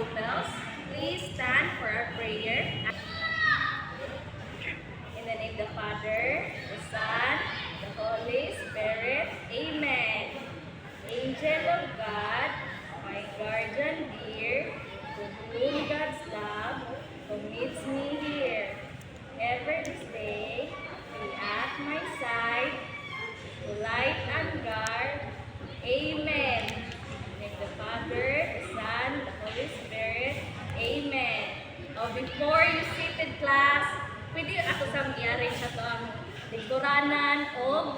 pupils, please stand for our prayer. In the name of the Father, the Son, the Holy Spirit. Amen. Angel of God, my guardian dear, to whom God's love commits me here. Ever this day, be at my side, to light and guard. Amen. In the Father, the Son, the Holy Spirit. Amen. Before you seated class, pwede ako sa mangyari sa ito ang lingkuranan o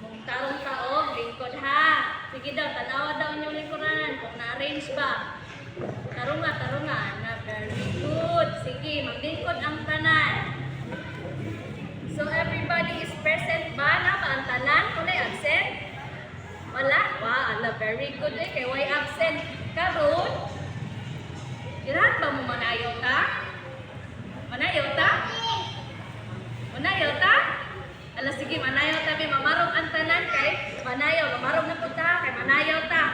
mong tarong taog, lingkod ha. Sige daw, tanawa daw inyong lingkuranan kung na-arrange ba. Tarunga na very good. Sige, maglingkod ang tanan. So everybody is present ba na ba ang tanan? Kung ay absent? Wala? Wow, very good eh. Kaya why absent? Karon, irahan ba mo manayaw ta? Manayaw ta? Manayaw ta? Ala sige, manayaw ta. Mamarog ang tanan kay manayaw. Mamarog na po ta kay manayaw ta.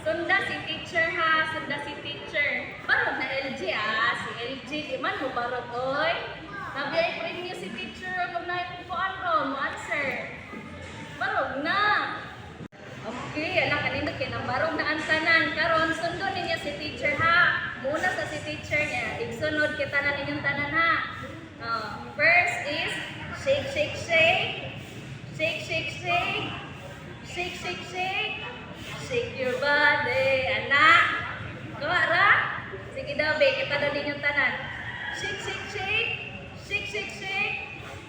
Sunda si teacher ha. Sunda si teacher. Barog na LG ah. Si LG. Di man mo barog oy. Sabi ay friend niyo si teacher. Huwag na yung pupuan ron. Answer. Barog na. Okay, alam kanina kinambarog na ang tanan. Karon sundon ninyo si teacher ha. Muna sa si teacher niya. Igsunod kita na ninyong tanan ha. First is shake, shake, shake. Shake, shake, shake. Shake, shake, shake. Shake your body. Anak. Gawa ra? Sige daw, be. Kita daw ninyong tanan. Shake, shake, shake. Shake, shake, shake.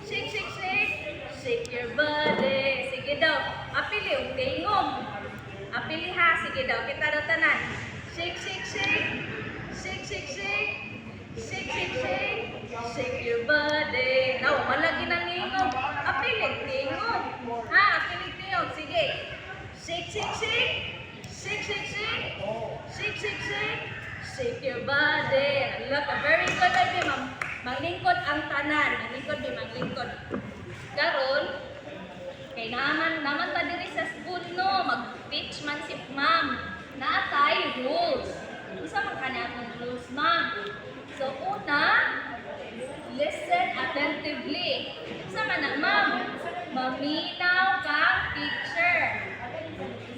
Shake, shake, shake. Shake your body. Sige daw. Apili, tingom. Apili ha. Sige daw. Kita daw tanan. Shake, shake, shake. Shake, shake, shake. Shake, shake, shake. Shake your body. Daw, malagi ng ingom. Apili, tingom. Ha? Apili, tingom. Sige. Shake, shake, shake. Shake, shake, shake. Shake, shake, shake. Shake your body. Look, very good. Ay, ma'am. Maglingkod ang tanan. Maglingkod, maglingkod. Karon, kay naman ta diri sa school no, mag-teach man si ma'am. Naatay rules. Isa man kanatong rules, ma'am. So una, listen attentively. Isa man ang ma'am. Maminaw kang teacher.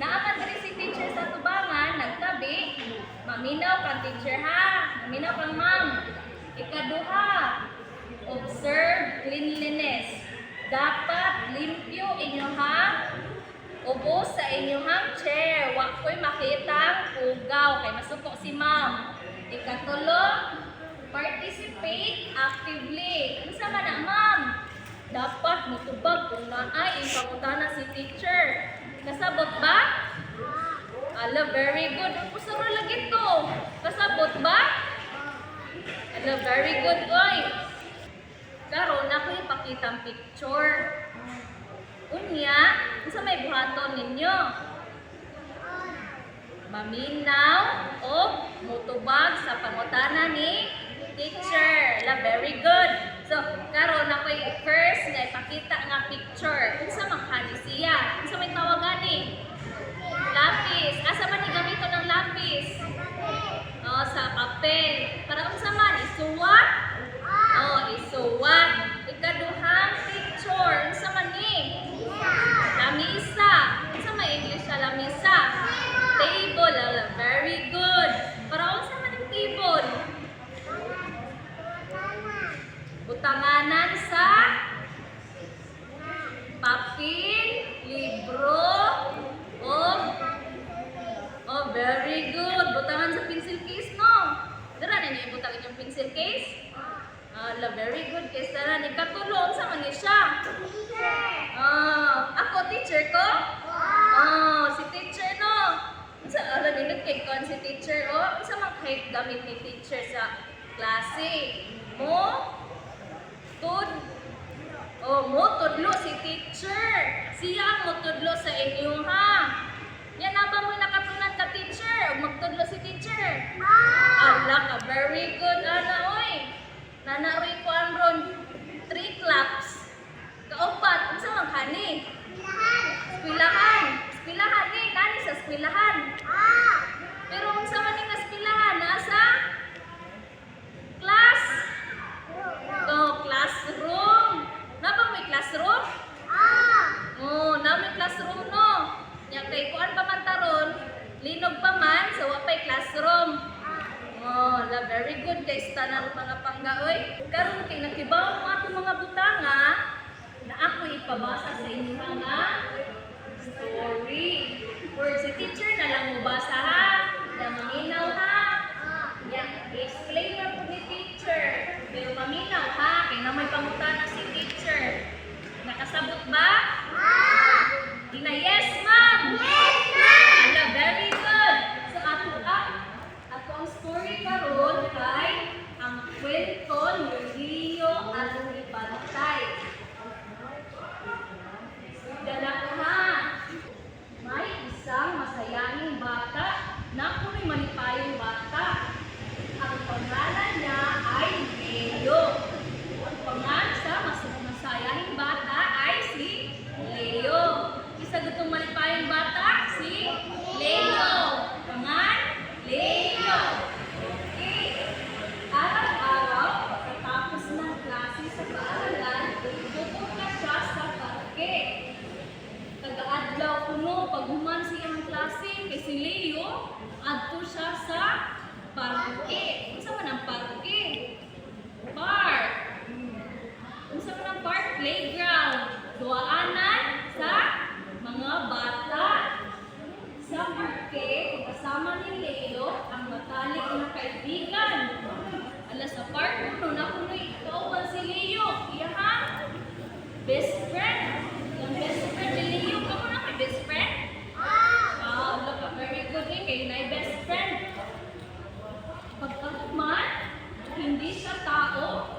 Naaman diri si teacher sa tubangan, nagtabi. Maminaw kang teacher ha. Maminaw kang ma'am. Ikaduha, observe cleanliness. Dapat limpyo inyong ubos sa inyong chair. Wa ko'y makitang pugaw kay masuko si ma'am. Ikatulo, participate actively. Ano sa man na ma'am? Dapat mutubag kung naay ipangutana si teacher. Kasabot ba? Ala, very good. Ang pusaro lagi to. Kasabot ba? Ala, very good, boy. Karon ako ipakita ang picture. Unya, sa may buhaton ninyo. Maminaw o mutubag sa pangutana ni teacher. La, very good. So, karon ako first na ipakita nga picture. Unsa man kani siya? Unsa may tawagan ni? Lapis. Asa man ni gamito ng lapis? Sa papel. Para unsa man isuwat? Isuwat. Ikaduhang picture. Unsa man ni? Lamisa. Unsa may English sa lamisa? Table. Very good. Para unsa man ang table? Butanganan sa papel, libro, very good. Butangan sa pencil case, no? Dara na niyo ibutang inyong pencil case? Very good. Case dara ni katulong sa man siya. Ako teacher ko? Si teacher no. Sa ala nindot kay kon si teacher unsa man kay gamit ni teacher sa klase? Mo tudlo si teacher. Siya ang motudlo sa inyo ha. Yan na ba mo nakatunan ka teacher? Magtudlo si teacher. Ala ka, very good. Ana, oy. Nanaroy ko ang ron 3 claps. Kaupat, unsa man kani? Eskwelahan. Eskwelahan ni, nani sa eskwelahan? Pero unsa man ning eskwelahan? Nasa Ala, very good guys, tanan mga panggaoy. Karon kay nakibaw mo ato mga butanga na ako ipabasa sa inyo mga story. Or si teacher na lang mo basa ha. Na maminaw ha. Yeah, explain na po ni teacher. Pero maminaw ha. Kaya na may pangutana si teacher. Nakasabot ba? Ina, yes ma'am! Yes ma'am! Ala, very good! So ato ang story karon kay ang kwento ni Leo at ni Bantay. Dala ko ha! May isang masayahing bata na kuno'y malipayong bata. Ang pangalan niya ay Leo. Ang pangalan sa masayahing bata ay si Leo. Isa gutong malipayong bata, si Leo. Pangalan, Leo. Okay. Araw-araw, pagkatapos ng klase sa paaralan, pupunta siya sa parke. Taga-adlaw kuno, paghuman siya ng klase, kay si Leo, adto siya sa parke. Unsa man ang parke? Park. Unsa man ang park? Playground. Duaanan sa mga bata. Sa parke, kasama ni Leo ang matalik na kaibigan. Ala, sa park kuno na kuno'y kauban si Leo. Iya ha? Best friend. Yung best friend ni Leo. Kamu na may best friend? Ala ka, very good eh. Kayo na yung best friend. Pagkakuman, hindi siya tao,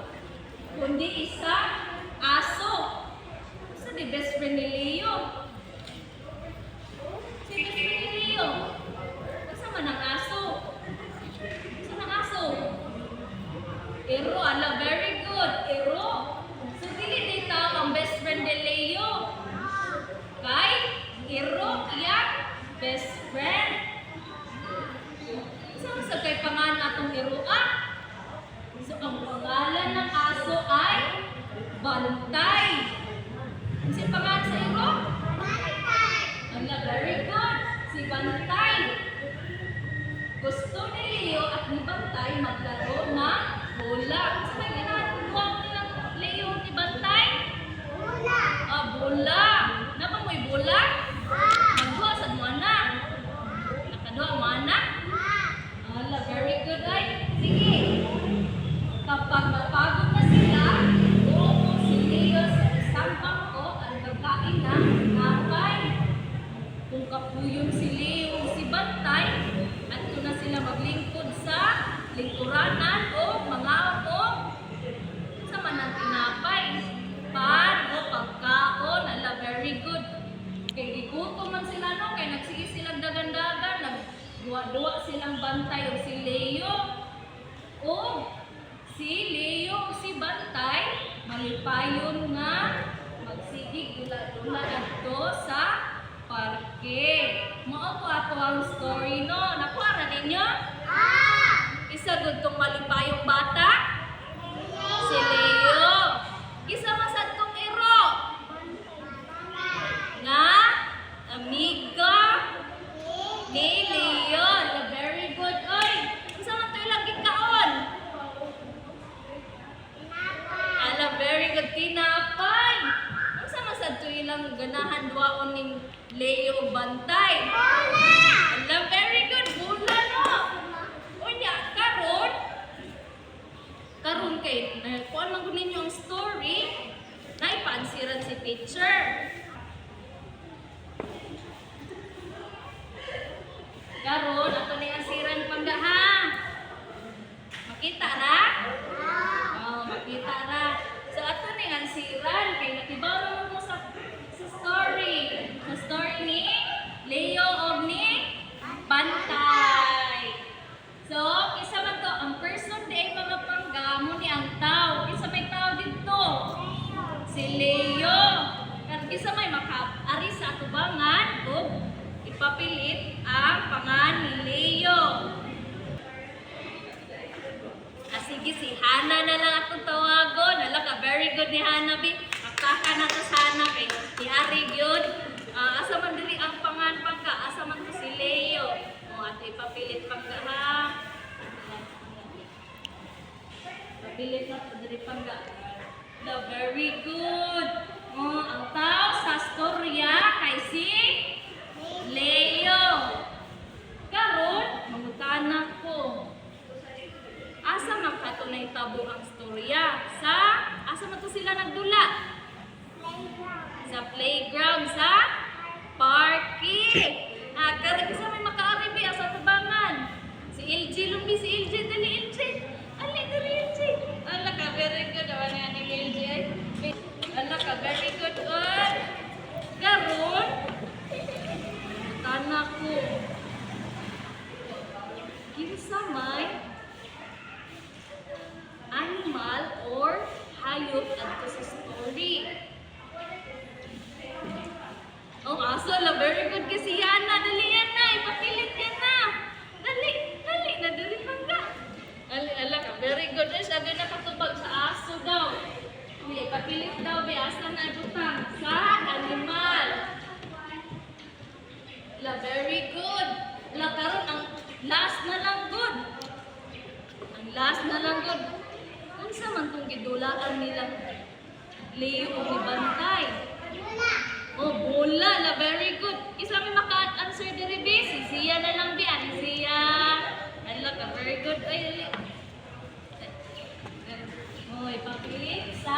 kundi isa aso. Isa di best friend ni Leo. Si best friend ni Leo. Kasama ng aso. Kasama ng aso. Ero, ala, very good. Ero. So, dili din tao ang best friend ni Leo. Kay, Ero, iya, best friend. Saan sa kay pangalan atong Eroa? So, ang pangalan ng aso ay Bantay. Si pangalan sa Ero? Bantay. Ala, very good. Si Bantay. Gusto ni Leo at ni Bantay maglaro ng bola. Sa may ginagawa nilang Leo ni Bantay? Bola. Bola. Napa mo'y bola? Magduha sa mga anak. Nakaduha ang mga anak? Ala, very good ay. Sige. Kapag mapagod na sila, uupo si Leo sa isang bangko at magkain ng napay. Kung kapuyong si Leo o si Bantay, at doon na sila maglingkod sa lingkuranan o mga o sa manang tinapay. Pan o pagkaon. Ala, very good. Kay gigutom man sila no, kay nagsige silang dagan-dagan, nagduwa-duwa silang Bantay o si Leo. O si Leo o si Bantay, malipayon nga magsigig dula-dula adto sa parke. Mao to ato ang story no. Nakuha na ninyo? Isa gud tong malipayong bata? Si Leo. Isa masad tong Ero? Nga amiga ni Leo. Very good. Oy, isa man to ilang gikaon? Ala, very good. Tinapay. Isa masad to ilang ganahan duwaon ni Leo o Bantay? Ala, very good. Bula no. Unya, karon kay kuan man gud ninyo ang story, naipansiran si teacher. Karon ato ni asiran panggaha. Makita ra? Makita ra. So ato ni asiran kay nakibaw mo sa story. Sa story ni Leo og ni Bantay. So, isa man to, ang person di ay mga panggamo ni ang tao. Isa may tao dito. Si Leo. At isa may makaari sa atubangan o ipapilit ang pangan ni Leo. Sige, si Hana na lang akong tawagon. Ala ka, very good ni Hana, B. Makaka na to sa Hana kay ni Ari yun. Asa man diri ang pangan pagka, asa man to si Leo. O, ato ipapilit pagka ha. Kari kasi may makaari bi asa tabangan. Si LG lumbi si LG dali LG. Ali dali LG. Ala ka very good awan nga ni LG ay. Ala ka very good on. Karon tanak ko. Kinsa may animal or hayop adto sa story. Oh, aso la very good kasi Yana, dali yan na, ipapilit yan na. Dali, na dali pangga. Ala ka, very good. Ay, sabi na patubag sa aso daw. Hindi, ipapilit daw, be, asa na butang sa animal. La very good. La karon ang last na lang good. Ang last na lang good. Unsa man tong gidulaan nila Leo ni Bantay? Oh, bola la very good. Isa may maka-answer diri be. Si Zia na lang bi, ani Zia. Ala ka very good. Ay, dali. Oh, ipapilit sa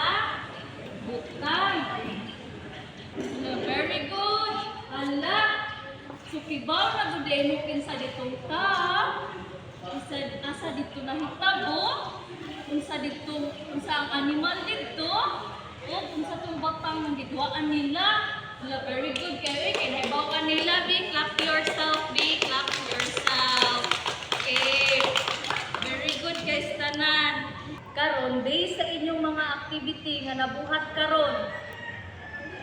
butang. Very good. Ala. Sukibaw na gud mo kinsa dito ta. Asa dito nahitabo. Unsa dito, unsa ang animal dito. O unsa tong batang nang gidwaan nila. Wala, very good, Kerry. Kinahibawan nila, be. Clap yourself, be. Clap yourself. Okay. Very good, guys, tanan. Karon, based sa inyong mga activity nga nabuhat karon,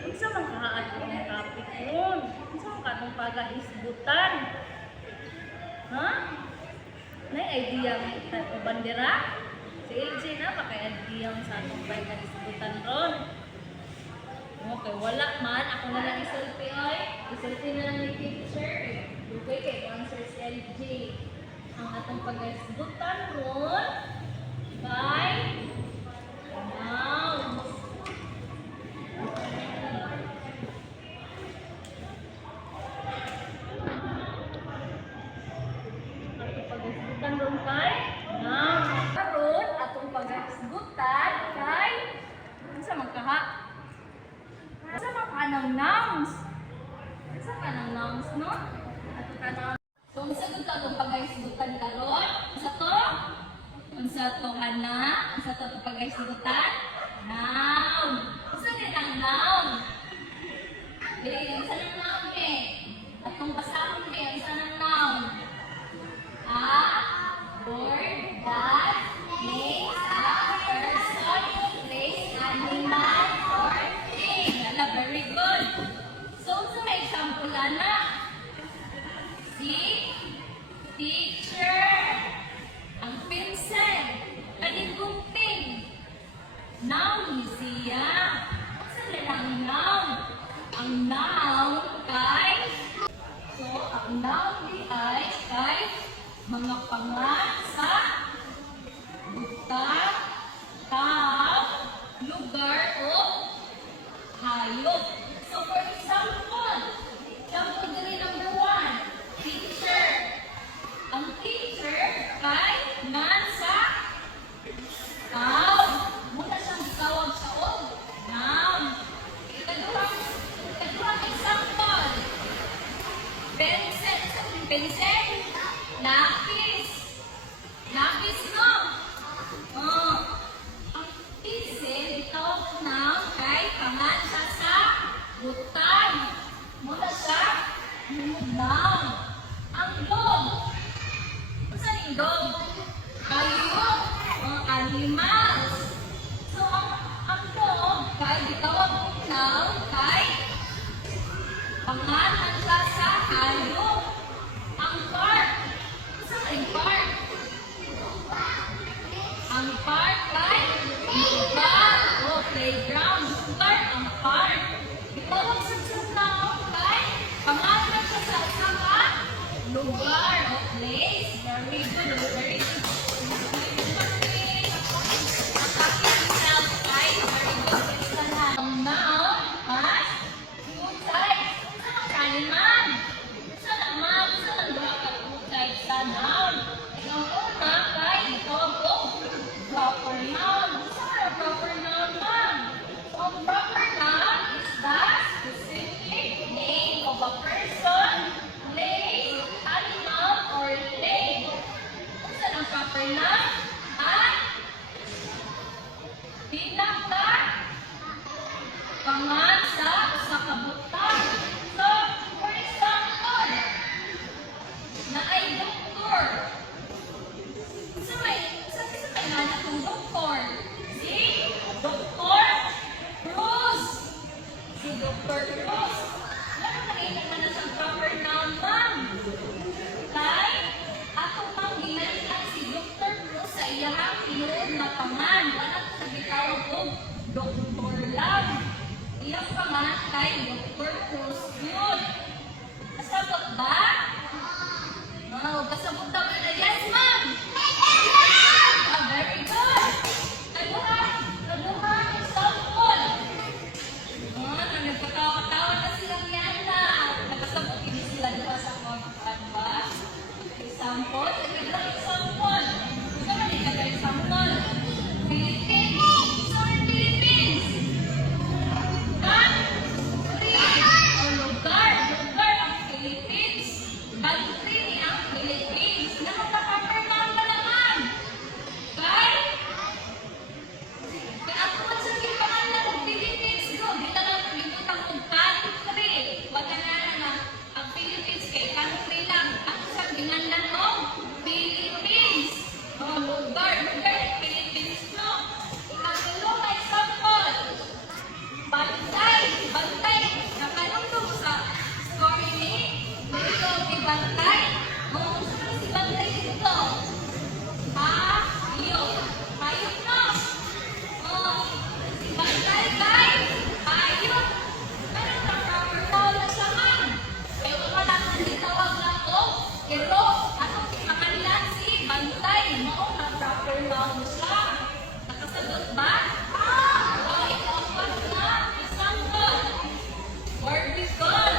unsa man kahaan ang topic nun? Unsa man kanong pagahisgutan? Ha? Nay idea ng bandera? Si LG na, maka-idea sa atong pagahisgutan ron. Okay, wala man. Ako na lang isulti, oy. Isulti na lang ni teacher. Dugay kay answer si LG. Ang atong pag-isgutan ron by nouns. Atong pag-isgutan ron kay nouns. Karon atong pag-isgutan kay unsa man kaha? Asa man ka ng nouns? Asa ka ng nouns, no? Ato ka ng... So, unsa gud ka itong pag-aisgutan karon? Unsa to? Unsa to, Hana? Unsa to itong pag-aisgutan? Noun. Unsa din ang noun? Unsa ng noun, eh? Atong basahon, eh. Unsa ng noun? A word that makes a person, place, animal, or thing. Very good. So, sa may example na, si teacher, ang pencil, kaning gunting, noun ni siya. Saan ang noun? Ang noun kay, so, ang noun di ay kay mga pangan sa butang, tao, lugar, o hayop. So for example, diri number 1, teacher. Ang teacher kay man sa noun. Muna siyang tawag sa noun. Ikaduhang example. Pencil. Lapis. Lapis, no? Oh. Ang pencil, itawag noun kay pangan sa butang. Muna siya noun. Ang dog. Saan yung dog? Hayop. Animals. So, ang dog kay itawag noun kay pangan sa hayop. Ang park. Saan yung park? Ang park kay lugar o playground. Lugar ang park. Itawag sa noun kay pangalan siya sa saka lugar o place. Very good. Very good. Ang noun ay two types. Kaliman. Saan ang noun? Saan ang dua ka two types sa noun? Ang una kay itawag ko proper noun. Saan ang proper noun, ma'am? Ang proper noun is the specific name of a person Dr. Lam. Iyang pangalan kay Dr. Cruz yun. Kasabot ba? Wow, kasabot na ba na? Yes, ma'am! Oh, very good. Kaduha, example. Nagpatawa-tawa na silang yan na. Nagkasabot, hindi sila diba sa kontraan ba? Example, example. Gusto mo din example? Philippines. Sorry, Philippines. Country o lugar ang Philippines. Country ang Philippines. Nakapag-confirm ba naman? Kaya ako man sa pangalan ng Philippines ko, di na lang pinutang kong country. Wala na ang Philippines kay country lang. Ako sa ginanlan mo, Philippines. Lugar ng Philippines, no? Ikagulo na example. Bantay. Nakalungtong sa story ni Dito, di Bantay. Kung saan si Bantay dito? Hayop, no? Si Bantay, guys. Hayop. Pero na proper noun na siya man. Kaya wala nang ditawag lang ko. Pero, anong pangalan si Bantay? Mo na proper noun siya. Nakasagot ba? Ikaw pa na. Example. Barbican.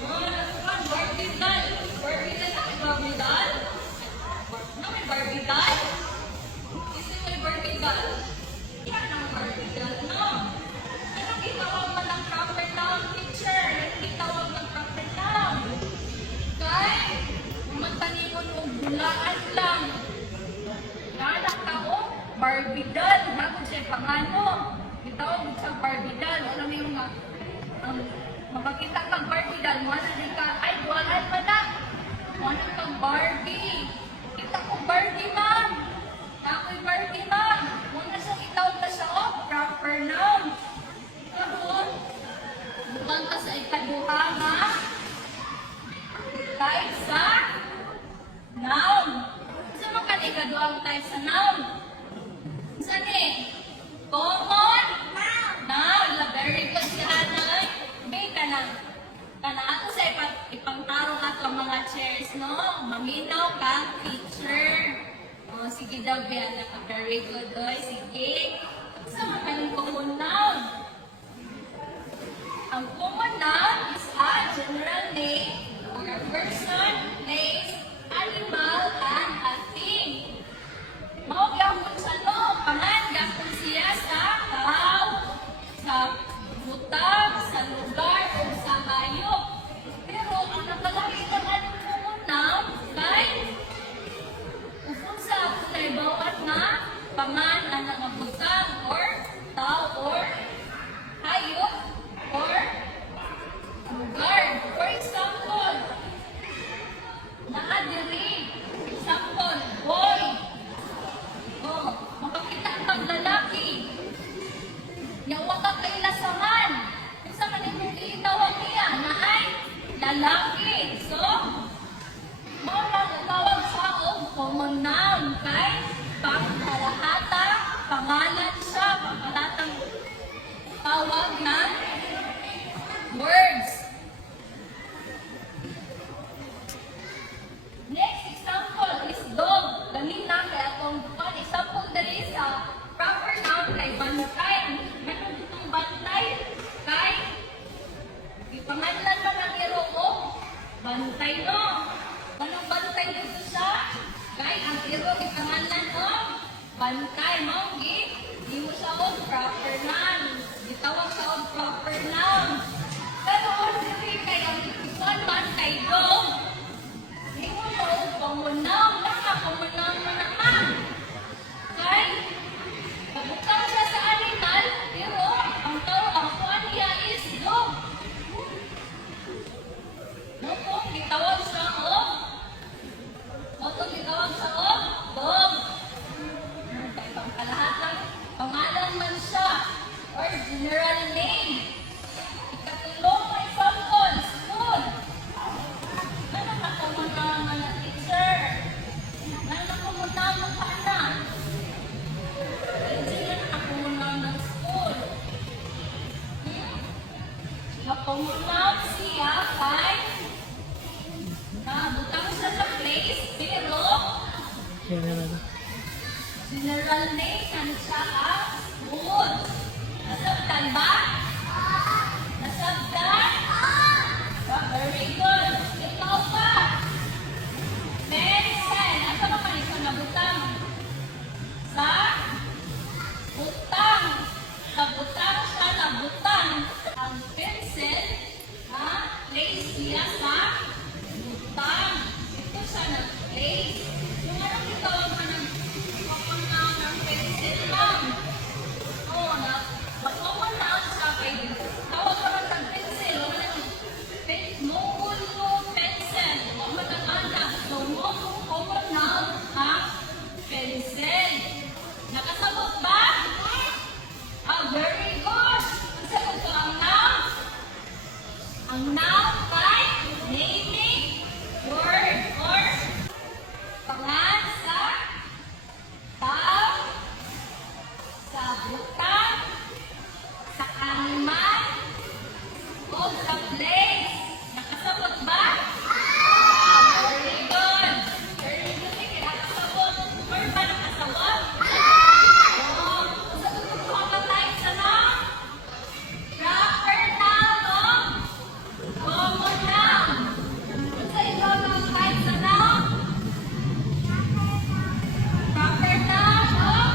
Barbican. Barbican ang Barbican? Ano may Barbican? Kasi may Barbican. Yan ang Barbican, no? Anong itawag man ng proper noun, teacher? Anong itawag ng proper noun? Kay, matanimon o bulaan lang. Yan ang tao, Barbican. Bago siya pangano. Itawag sa Barbican. Alam mo yung mapakita kang Barbican. Wala din ka, ay, walaan pa na. Wala kang Barbie. Kita ko Barbie, ma'am. Ako'y Barbie, ma'am. Muna siyang itawag na siya, proper noun. Karoon, bukan ka sa ikaduha, ha? Type sa noun. Sa mga ikaduhang type sa noun? Saan eh? Common? Noun. Very good si Hanay. May ka na. Ato sa ipangtaro ato ang mga chairs, no? Maminaw ka, teacher. Sige daw, Biana ka. Very good, oy. Sige. Sa mga common noun? Ang common noun is a general name or a person, place, animal, and a thing. Maugyapon sa no, pangan-gapon siya sa tao, sa butang, sa lugar, o sa hayop. Pero ang nakalagay ng anong common noun, kay kung sa kulay bawat na pangan ang mga butang or tao or hayop or lugar. For example, nakadiri. Example, boy. Makakita kang lalaki. Yawa ka kay lasaman. Isa ka nang itawag niya na ay lalaki. So, tawag sa common noun kay pangkalahata, pangalan siya, pangkalatang tawag ng words. Next example is dog. Ganina kaya itong one example dali sa proper noun kay bantay. Meron itong bantay kay ipangalan man ang iro ko. Bantay, no? Anong bantay dito siya? Kay ang iro ipangalan o bantay. Monggi, di mo siya o proper noun. Itawag sa o proper noun. Pero ordinary kay ang ikuan bantay dog. Di mo siya o common noun. Common noun mo naman. Kay, pagbukaw siya sa animal, pero ang kuan niya is dog. No po, itawag siya o. Itawag sa o, dog. Kay pangkalahat lang, pangalan man siya, or general name. Ikatulong example, spoon. General name, ano siya ka? Good. Nasabtan ba? Nasabtan? Very good. Ikaw pa. Medicine. Asa ka man ito nabutang? Sa? Butang. Nabutang siya, nabutang. Ang pencil, place niya sa butang. Ito siya nag-place. Yung anong itawag ka ng papanang ng pencil lang. Oo, common noun siya kay tawag ka man ng pencil. Mo pencil. Common na anak. So, common noun ang pencil. Nakasabot ba? Very good. Sagot ko ang noun. Ang noun kay naming word or pangan sa tao, sa butang, sa animal, o sa place. Nakasabot ba? Very good. Very good. Sige, nakasabot. Or ba nakasabot? Oo. Sagot ko po ang type sa noun. Proper noun o common noun. Kung sa ikaw ang type sa noun, proper noun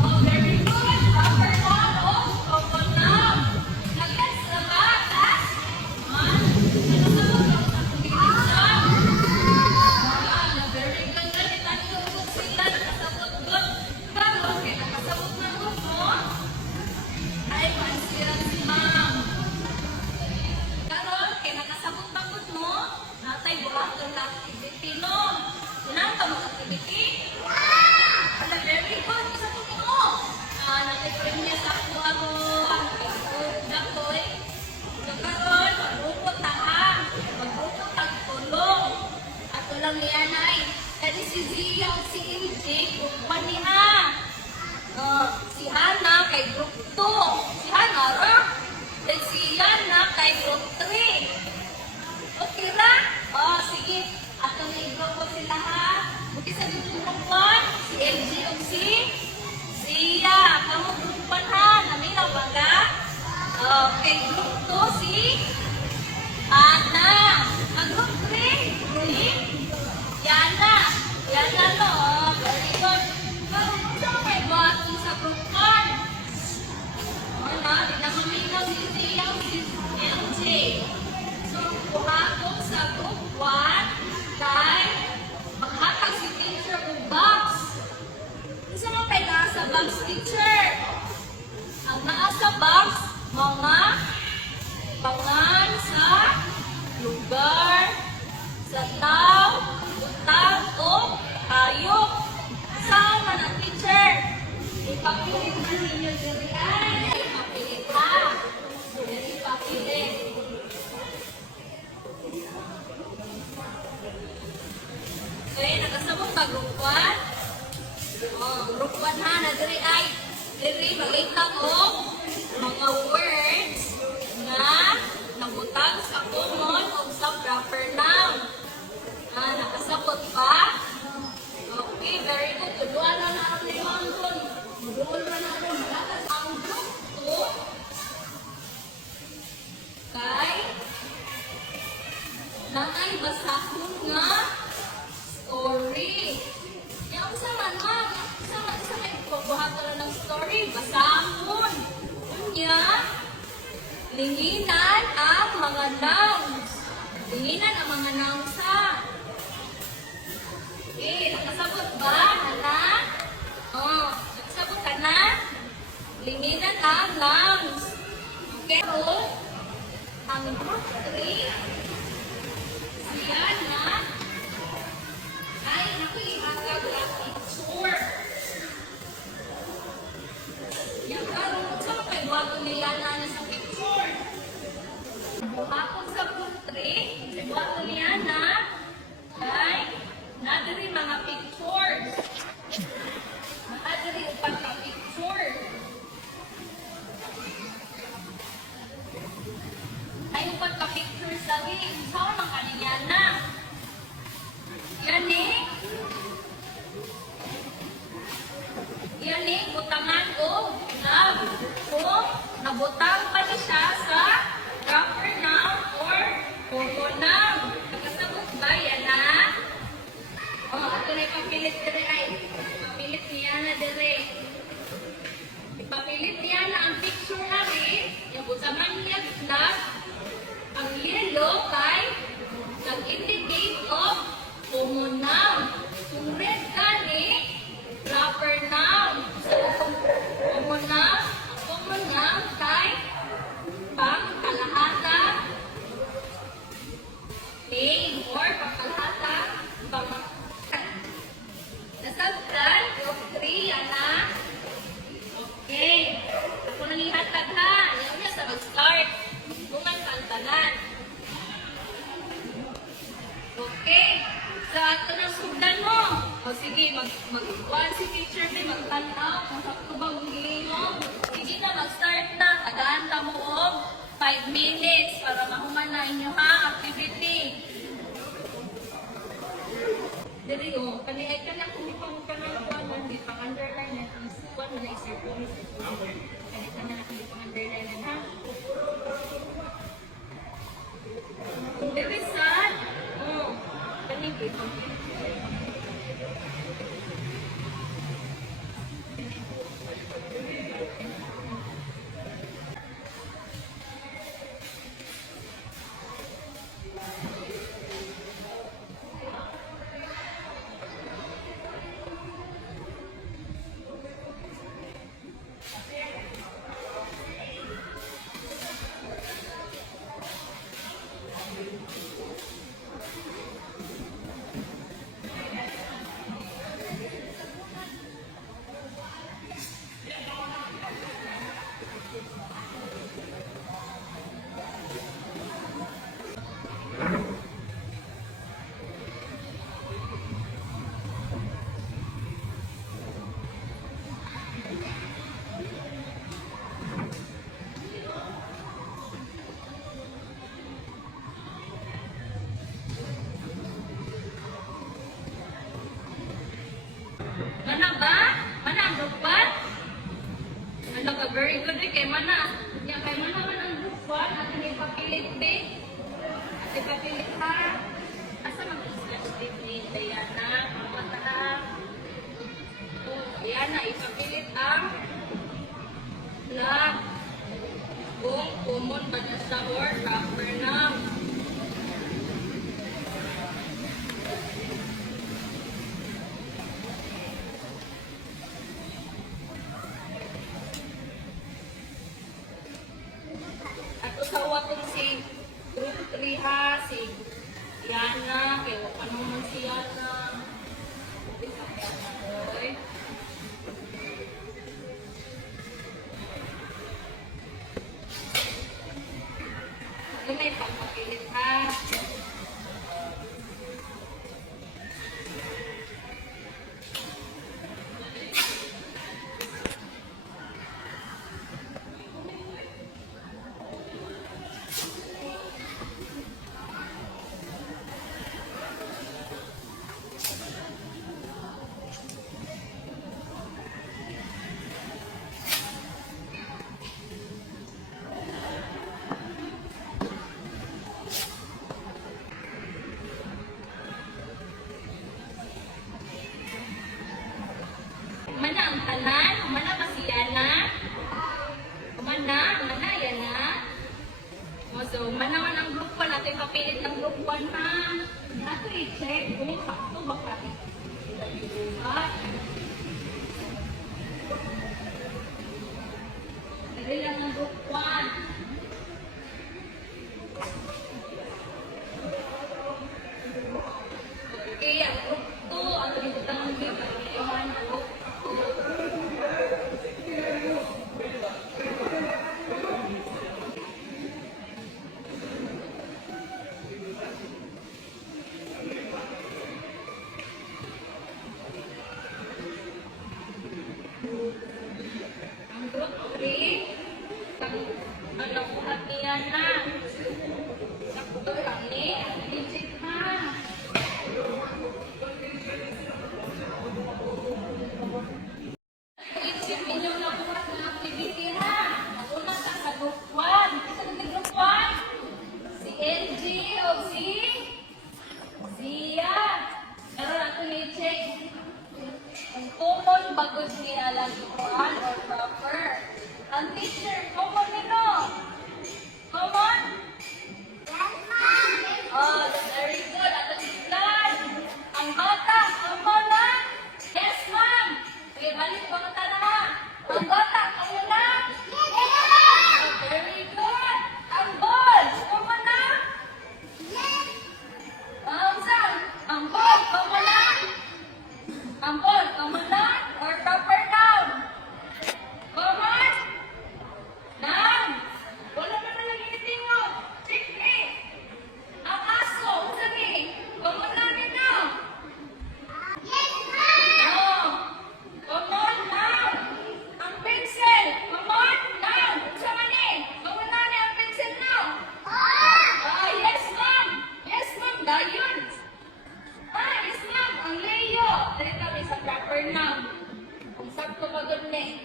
o very good. Proper noun o common noun. Nag-gets na ba? Last one. Nakasabot ako sa pagiging siya. Very good. Ganit ang iubos sila. Nakasabot ko. Pero, okay, nakasabot na ko mo. Ay, pansiran si ma'am. Karon, kay nakasabot na ko mo. Natay buhaton na activity, no? Unang tamang activity? Wala, very good. Sa ko mo. Natay niya sa ako. Dakoy. So, karon, magbukot na ha. Magbukot ang tulong. Ato lang yan ay. Kani si Zia o si MJ, kukwan niya. Si Hana kay group 2. Si Hana, then si Yana kay group 3. Okay ra? Sige. Ato na i-group ko sila ha. Okay sa group 1, si MJ o si Zia. Kamu group 1 ha. Naminaw ba ka? Okay, group 2 si Hana. Group 3, si Yana. Yana no. Very good. Kung may bato sa group 1. Wala, di na maminaw si Zia o si MJ. So, buhatong sa group 1 kay maghatag si teacher ng box. Isa mo kay nasa box, teacher. Ang nasa box, mga pangan sa lugar, sa tao, utang o hayop. Saan man ang teacher? Ipapilit na ninyo diri ay. Ipapilit ha. Ipapilit. Okay, nakasabot ba group 1? Group 1 ha. Na diri ay. Diri, makita ko mga words na nabutang sa common o sa proper noun. Nakasabot ba? Okay, very good. Tuduan na natin yung mga doon. Tuduan na natin. Ang group 2 kay nangay basahon nga story. Yung sa man, isa may pagbuhatan ng story, basahon. Kunya, linginan ang mga nouns. Linginan ang mga nouns ha. Okay, nakasabot ba? Hana? Nakasabot ka na? Linginan ang nouns. Okay, so, ang group 3, siya na, ay, naku, ihatag na picture. Yung karong, saan kayo bago nila na sa picture? Buhapon sa group 3, bago niya na, ay, nadiri mga pictures. Nadiri upang ka-picture. Ay, upang ka-pictures lagi. Ipapilit dire ay. Ipapilit niya na dire. Ipapilit niya na ang picture na rin. Yung usaman niya vlog. Ang yellow kay nag-indicate of common noun. Kung red gani, proper noun. So, kung common noun, ang common noun kay pangkalahata name or pangkalahata nasabtan, group 3, yan na. Okay. Ako nang ihatag ha. Yan na sa mag-start. Bungan pantanan. Okay. So, ato na sugdan mo. O sige, mag-one si teacher may magtanaw. Kung sakto ba ang giling mo. Sige na, mag-start na. Tagaan ka mo og 5 minutes para mahuman na inyo ha, activity. Dali o, kanilay ka na kung ipang kanal di pang underline na ang suwan mo na isipon. Kanilay ka na kung ipang underline na ha. Kung divisan, kanilay ka. Mana ba? Mana ang group 1? Ano ka, very good eh, kay Mana. Yan, kay Mana man ang group 1, atin ipapilit be. Atin ipapilit ha. Asa mag-slash ni Diana? Pagpata na. Diana, ipapilit ang vlog. Kung common ba na sa or proper noun. Usawa ko si group 3 ha, si Yana, kaya ano man si Yana. Okay. Ano may pagpapilit ha? Mana ang tanan? Mana ba si Yana? Mana Yana? So, mana man ang group 1 natin papilit ng group 1 ha. Nato i-check kung sakto ba kami. Dali lang ng group 1. Okay, ang group 2, ang libutan ng group 2. Ang group 3, ang Lion. Yes, ma'am. Ang Leo. Dali kami sa proper noun. Kung sakto magod ni.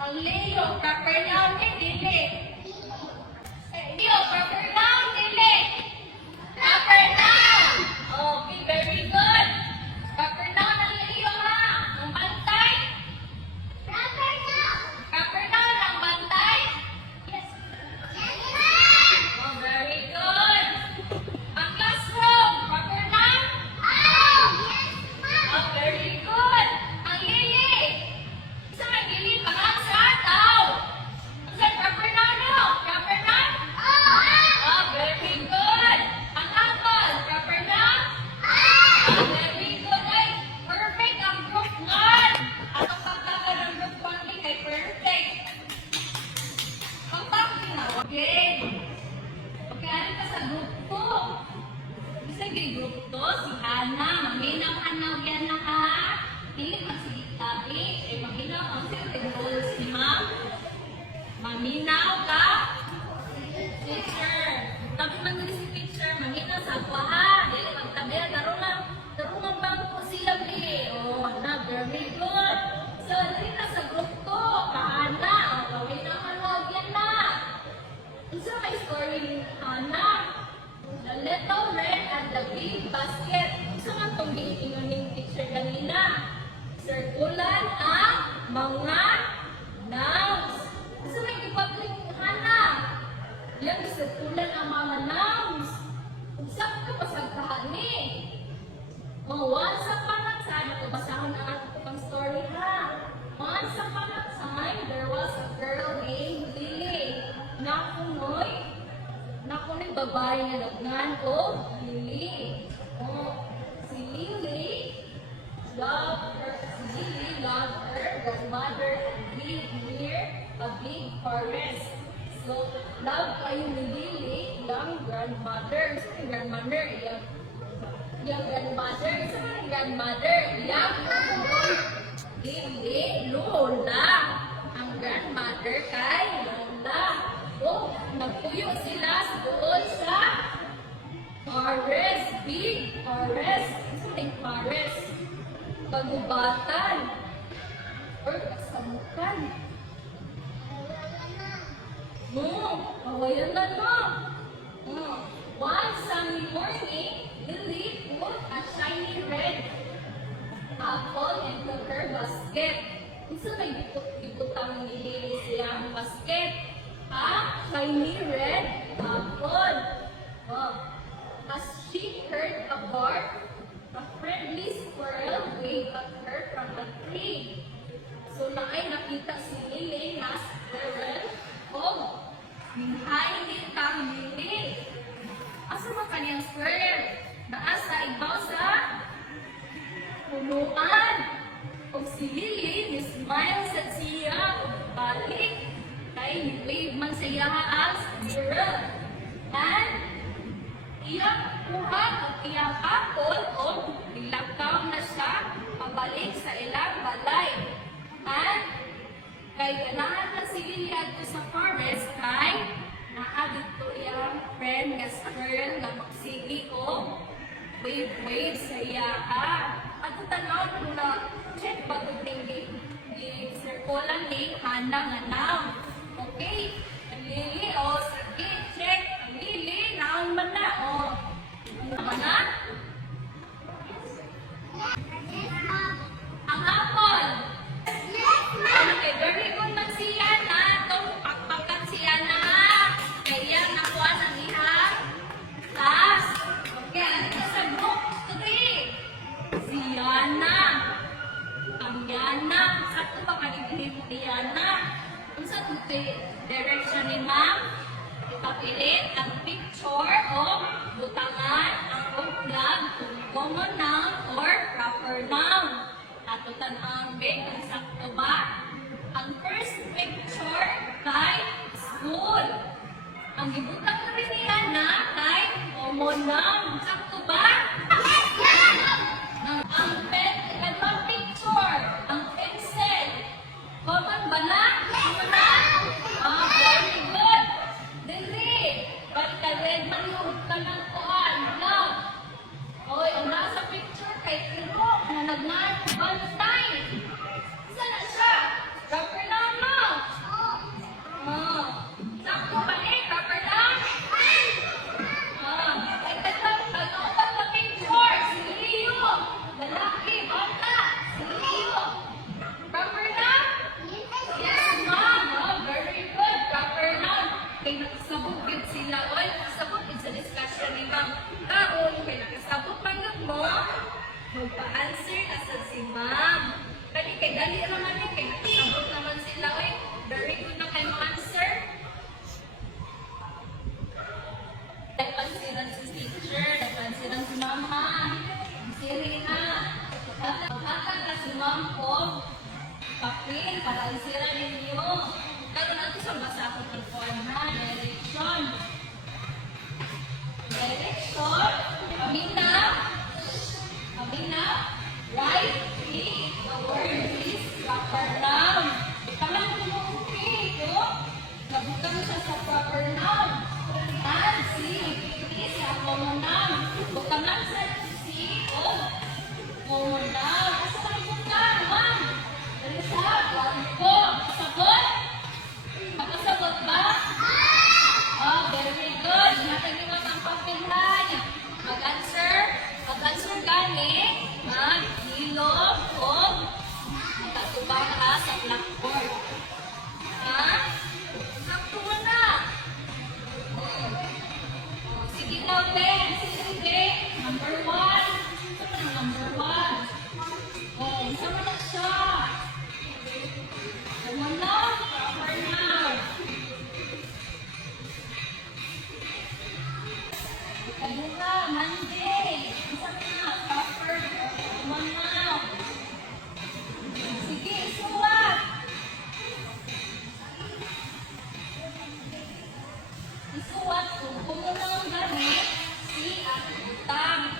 Ang Leo, proper noun ni dili. Leo, proper noun dili. Proper noun. Okay, very good. Proper noun ang Leo ha. Ang bantay. Proper noun ang bantay. Yes. Oh, very good. Ang classroom, proper noun. Oh, very good. Ang lili. Isa ang lili, parang sa tao. Isa proper noun no? Proper noun? Oh, very good. Ang apple, proper noun? Oh, very good. Ay, perfect ang group 1. Atong pagkakan ng group 1 ni kay perfect. Ang bakit na? Okay. Okay, ano ka sa group 2? Bisa gay group 2, si Hana. Maminaw-hanaw yan na ha. Hindi magsigitabi. Maminaw ang certain roles ni ma'am. Maminaw ka. Teacher. Tabi man din si teacher. Maminaw sa ako ha. Dili magtabi. Darungan bang po siya eh. Oh, na, very good. So, dito sa group 2, kahana. Oh, maminaw-hanaw yan na. Isa may story ni Hana. The little red and the big basket. Isa nga itong gingingon ng teacher kanina. Circulan ang mga nouns. Isa may ipagling Hana. Yan, circulan ang mga nouns. Isa ka pasagkahan ni. Once upon a time, ito basahon na ato pang story ha. Once upon a time, there was a girl named Lily. Nakunoy babae nga nagnan o Lily. Oh, si Lily loved her grandmother and lived near a big forest. So, love kayo ni Lily, yung grandmother. So, yung grandmother, yung grandmother. So, yung grandmother, yung Lily, Lola. Ang grandmother kay Lola. So, nagpuyo sila doon sa forest, big forest. Isang forest. Pagubatan. Or kasamukan. Awayan na no. One sunny morning, Lily put a shiny red apple into her basket. Isa may butang ni Lily silang basket. Shiny red apple. As she heard a bark, a friendly squirrel waved at her from the tree. So naay nakita si Lily na squirrel. Hi, Tita Lily. Asa ba kaniyang squirrel? Naasa ibaw sa punuan. O si Lily, smile sa siya. Balik. Kay wave man sa iya ang squirrel. And iyang kuha ang iyang apple o nilagkaw na siya pabalik sa ilang balay. And kay ganahan na si Lily adto sa forest kay naadit to iyang friend nga squirrel nga magsigi o wave sa iya ha. At tanaw kung na check ba ito circulan ni Hana nga noun. Okay? Lily, sige, check. Lily, noun man na, Ano ba na? Ang apple. Okay, very good man siya na. Itong pakpakat siya na. Kaya nakuha ng ihang class. Okay, ito sa group 3. Si Yana. Ang Yana. Sakto ba kanigilin ni Yana? Kung sa direction ni ma'am, ipapilit ang picture o butangan ang ugnag kung common noun or proper noun. Atutan ang big kung sakto ba. Ang first picture kay school. Ang ibutang na rin niya na kay common noun. Sakto ba? Ang pen, ang picture, ang pencil. Common ba na? Common na? Very good. Dili. Balik ka red, manihog ka ng kuhan. Now, Ma'am ha, Serena. Maghatag na si Ma'am og papel para isira ninyo. Pero natin sa basa ko ng form ha, direction. Direction, Amina. Amina, right click. The word is proper noun. Kalang kumukupi ito. Nabutang siya sa proper noun. And see, is a common noun. Butangan sa si o common noun. Asa ka ibutang, ma'am? Dali sa, buwan ko. Sabot? Makasabot ba? Oh, very good. Nataniwan ang papilhan. Mag-answer. Mag-answer gani. Mag-ilog o magkatubang ka sa blackboard. Ha? Sakto mo na. Sige na, Ben. Sige. Number 1. Isa pa ng number 1. Oh, isa mo na siya. Ano na? Proper noun. Kadura, Monday. Isa na, proper noun. Sige, isulat. Isulat kung kumunang gamit si at utang.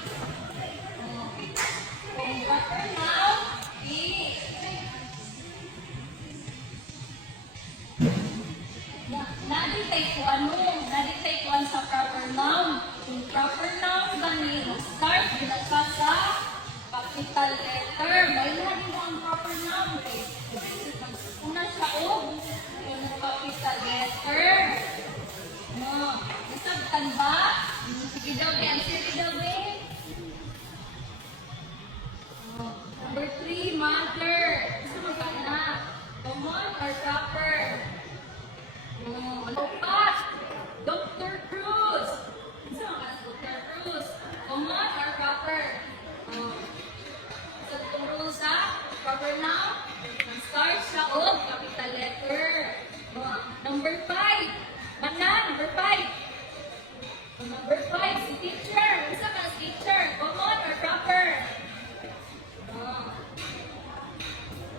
Kung proper noun, naditay ko ano sa proper noun. Kung proper noun gani, start bila ka sa capital letter. May lahat mo ang proper noun. Una siya o yung capital letter. Nasabtan ba? Sige daw, answer daw eh. Number 3, mother. Gusto mo ka na? Common or proper? Ano pa? Dr. Cruz. Gusto mo ka na Dr. Cruz? Common or proper? Sa itong rules ha? Proper noun? Start siya o capital letter. Number 5. Mana? Number 5. Number 5, si teacher. Gusto ka na si teacher? Common or proper?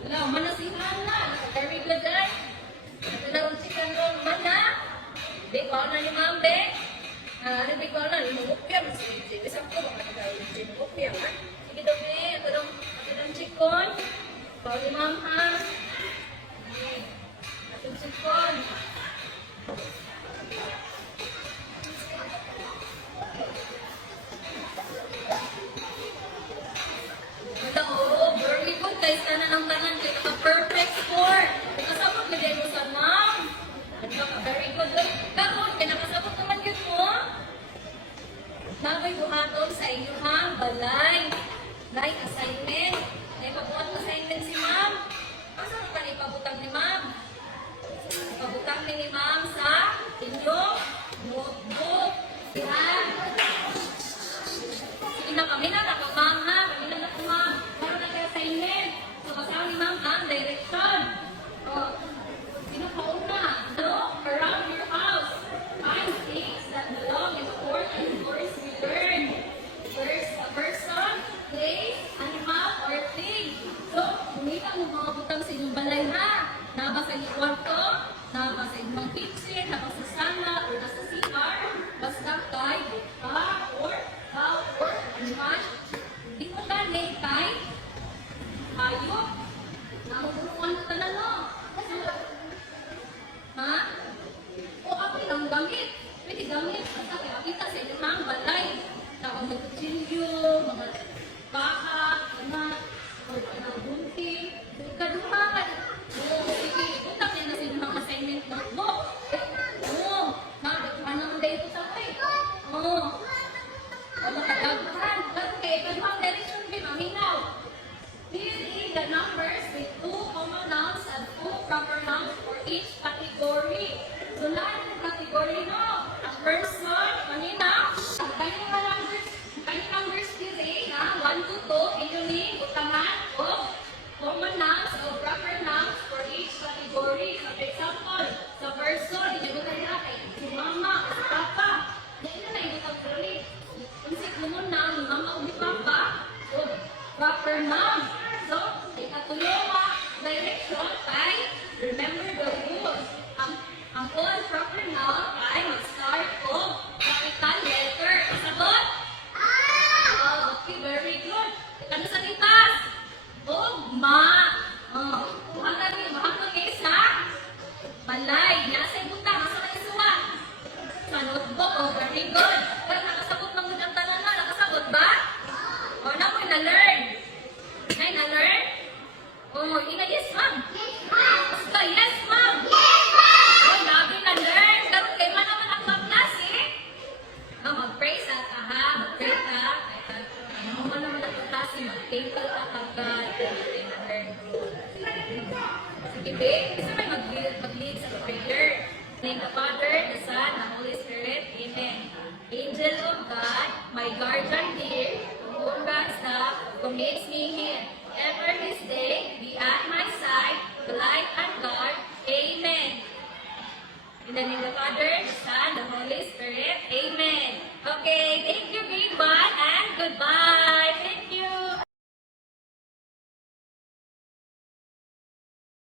Wala, manasihan na. Very good, guys. Wala, chicken roll. Mana? Di ko na ni Ma'am, Be. Di ko na. Lumupya. Isa ko. Lumupya, ha? Sige daw, Be. Ito daw chicken. Pao ni Ma'am, ha? Ito chicken. Very good guys, sana ng tanan kayo naka-perfect score. Nakasabot na din mo sa ma'am. Very good. Karoon, kaya nakasabot naman yun mo. Nabay buhaton sa inyo ma'am, balay. Like assignment. May pabuhat assignment si ma'am. Asa ang panipabutang ni ma'am? Ipabutang ni ma'am sa inyo notebook. Yan. Sige na kami na, ma'am ha. Kami na po ma'am. Meron na kayo assignment. So, basahan ni ma'am ang direction. Sino pa una? Look around your house. Find things that belong in the four categories we learned. First, a person, place, animal, or thing. So, kumita mo mga butang sa inyong balay ha. Naba sa inyong kwarto, naba sa inyong kitchen, naba sa sala, or nasa CR. Basta kay, buka, or cow, or animal. Di mo tanay kay hayop. Nakabulungan mo tanan no. Ha? O ako lang gamit. Pwede gamit. Basta kaya kita sa inyong mga balay. Tapos may kutsilyo, mga baka, anak, o mga bunting. Kaduhan. Sige, utang yan na sa inyong mga assignment notebook. Oo. Nagdakuhan naman dahil ito sa akin. Oo. O makadagdahan. Okay, kaduhan direction ba? Maminaw. Fill in the numbers with 2 common nouns and 2 proper nouns for each category. So, lahat ng category, no? Ang first one, manina. Ang kanyang numbers diri, na 1 to 2, inyong utangan o common nouns o proper nouns for each category. So, for example, sa person, inyong utangan kay si mama, si papa. Yan na inyong utangan. Kung si common noun, mama proper noun. So, ikatulong nga direction ay remember the rules. Ang all proper noun ay mag-start o capital letter. Sagot? Oh, okay, very good. Ano sa titas? Ugma. Oh, mahanggang isa. Balay. Nasa butang. Nasa kaisuwa. Sa notebook. Oh, very good. Pero nakasagot ng ang tanong na. Nakasagot ba? O, na mo na-learn. Nay, na-learn? Oh, ina, yes, ma'am. Basta, yes, ma'am. Oh, labi na-learn. Pero kayo man naman ang mag-class, eh. Oh, mag-pray sa ka, ha? Mag-pray ka. Ano man naman ang class, eh. Mag-thank you ka kagad. Na-learn. Sige, babe. Gusto may mag-lead sa prayer. Name the Father, the Son, the Holy Spirit. Amen. Angel of God, my guardian dear, whom God love, who makes me hear. Ever this day, be at my side, the light and guard. Amen. In the name of the Father, the Son, the Holy Spirit. Amen. Okay, thank you, grade 1, and goodbye.